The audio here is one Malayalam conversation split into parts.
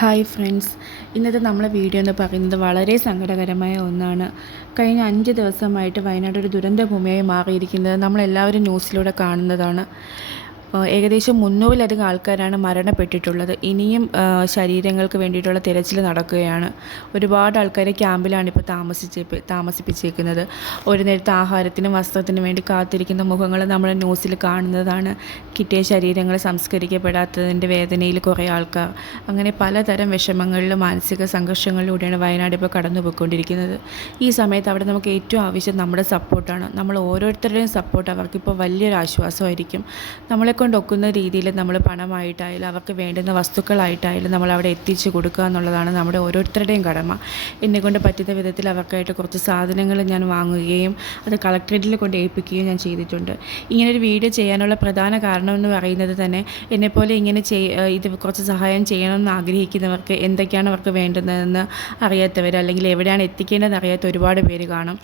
ഹായ് ഫ്രണ്ട്സ് ഇന്നത്തെ നമ്മളെ വീഡിയോ എന്ന് പറയുന്നത് വളരെ സങ്കടകരമായ ഒന്നാണ്. കഴിഞ്ഞ അഞ്ച് ദിവസമായിട്ട് വയനാട് ഒരു ദുരന്തഭൂമിയായി മാറിയിരിക്കുന്നത് നമ്മളെല്ലാവരും ന്യൂസിലൂടെ കാണുന്നതാണ്. ഏകദേശം മുന്നൂറിലധികം ആൾക്കാരാണ് മരണപ്പെട്ടിട്ടുള്ളത്. ഇനിയും ശരീരങ്ങൾക്ക് വേണ്ടിയിട്ടുള്ള തിരച്ചിൽ നടക്കുകയാണ്. ഒരുപാട് ആൾക്കാരെ ക്യാമ്പിലാണ് ഇപ്പോൾ താമസിച്ച് താമസിപ്പിച്ചേക്കുന്നത്. ഒരു നേരത്തെ ആഹാരത്തിനും വസ്ത്രത്തിനും വേണ്ടി കാത്തിരിക്കുന്ന മുഖങ്ങൾ നമ്മൾ ന്യൂസിൽ കാണുന്നതാണ്. കിട്ടിയ ശരീരങ്ങൾ സംസ്കരിക്കപ്പെടാത്തതിന്റെ വേദനയിൽ കുറേ ആൾക്കാർ. അങ്ങനെ പലതരം വിഷമങ്ങളിലും മാനസിക സംഘർഷങ്ങളിലൂടെയാണ് വയനാട് ഇപ്പോൾ കടന്നു പോയിക്കൊണ്ടിരിക്കുന്നത് ഈ സമയത്ത് അവിടെ നമുക്ക് ഏറ്റവും ആവശ്യം നമ്മുടെ സപ്പോർട്ടാണ്. നമ്മൾ ഓരോരുത്തരുടെയും സപ്പോർട്ട്. അവർക്കിപ്പോൾ വലിയൊരു ആശ്വാസമായിരിക്കും നമ്മളെ കൊണ്ട് ഒക്കുന്ന രീതിയിൽ നമ്മൾ പണമായിട്ടായാലും അവർക്ക് വേണ്ടുന്ന വസ്തുക്കളായിട്ടായാലും നമ്മൾ അവിടെ എത്തിച്ചു കൊടുക്കുക എന്നുള്ളതാണ് നമ്മുടെ ഓരോരുത്തരുടെയും കടമ. എന്നെക്കൊണ്ട് പറ്റുന്ന വിധത്തിൽ അവർക്കായിട്ട് കുറച്ച് സാധനങ്ങൾ ഞാൻ വാങ്ങുകയും അത് കളക്ട്രേറ്റിൽ കൊണ്ട് ഏൽപ്പിക്കുകയും ഞാൻ ചെയ്തിട്ടുണ്ട്. ഇങ്ങനൊരു വീഡിയോ ചെയ്യാനുള്ള പ്രധാന കാരണം എന്ന് പറയുന്നത് തന്നെ എന്നെപ്പോലെ ഇങ്ങനെ ചെയ് ഇത് കുറച്ച് സഹായം ചെയ്യണമെന്ന് ആഗ്രഹിക്കുന്നവർക്ക് എന്തൊക്കെയാണ് അവർക്ക് വേണ്ടുന്നതെന്ന് അറിയാത്തവർ അല്ലെങ്കിൽ എവിടെയാണ് എത്തിക്കേണ്ടതെന്ന് അറിയാത്ത ഒരുപാട് പേര് കാണും.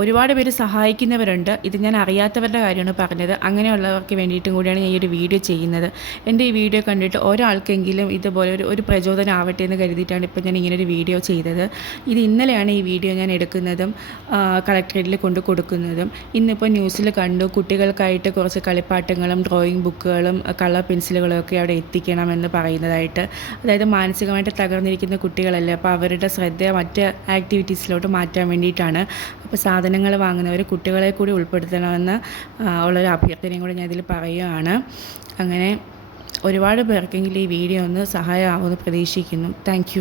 ഒരുപാട് പേര് സഹായിക്കുന്നവരുണ്ട്. ഇത് ഞാൻ അറിയാത്തവരുടെ കാര്യമാണ് പറഞ്ഞത്. അങ്ങനെയുള്ളവർക്ക് വേണ്ടിയിട്ടും കൂടിയാണ് ഞാൻ ഈ ഒരു വീഡിയോ ചെയ്യുന്നത്. എന്റെ ഈ വീഡിയോ കണ്ടിട്ട് ഒരാൾക്കെങ്കിലും ഇതുപോലെ ഒരു ഒരു പ്രചോദനം ആവട്ടെ എന്ന് കരുതിയിട്ടാണ് ഇപ്പോൾ ഞാൻ ഇങ്ങനെ ഒരു വീഡിയോ ചെയ്തത്. ഇത് ഇന്നലെയാണ് ഈ വീഡിയോ ഞാൻ എടുക്കുന്നതും കളക്ടറേറ്റിൽ കൊണ്ട് കൊടുക്കുന്നതും. ഇന്നിപ്പോൾ ന്യൂസിൽ കണ്ടു കുട്ടികൾക്കായിട്ട് കുറച്ച് കളിപ്പാട്ടങ്ങളും ഡ്രോയിങ് ബുക്കുകളും കളർ പെൻസിലുകളും ഒക്കെ അവിടെ എത്തിക്കണമെന്ന് പറയുന്നതായിട്ട്. അതായത് മാനസികമായിട്ട് തകർന്നിരിക്കുന്ന കുട്ടികളല്ലേ അപ്പോൾ അവരുടെ ശ്രദ്ധ മറ്റ് ആക്ടിവിറ്റീസിലോട്ട് മാറ്റാൻ വേണ്ടിയിട്ടാണ്. അപ്പോൾ സാധനങ്ങൾ വാങ്ങുന്നവർ കുട്ടികളെ കൂടി ഉൾപ്പെടുത്തണമെന്ന് ഉള്ളൊരു അഭ്യർത്ഥനയും കൂടി ഞാൻ ഇതിൽ പറയുകയാണ്. അങ്ങനെ ഒരുപാട് പേർക്കെങ്കിലും ഈ വീഡിയോ ഒന്ന് സഹായമാകുമെന്ന് പ്രതീക്ഷിക്കുന്നു. താങ്ക്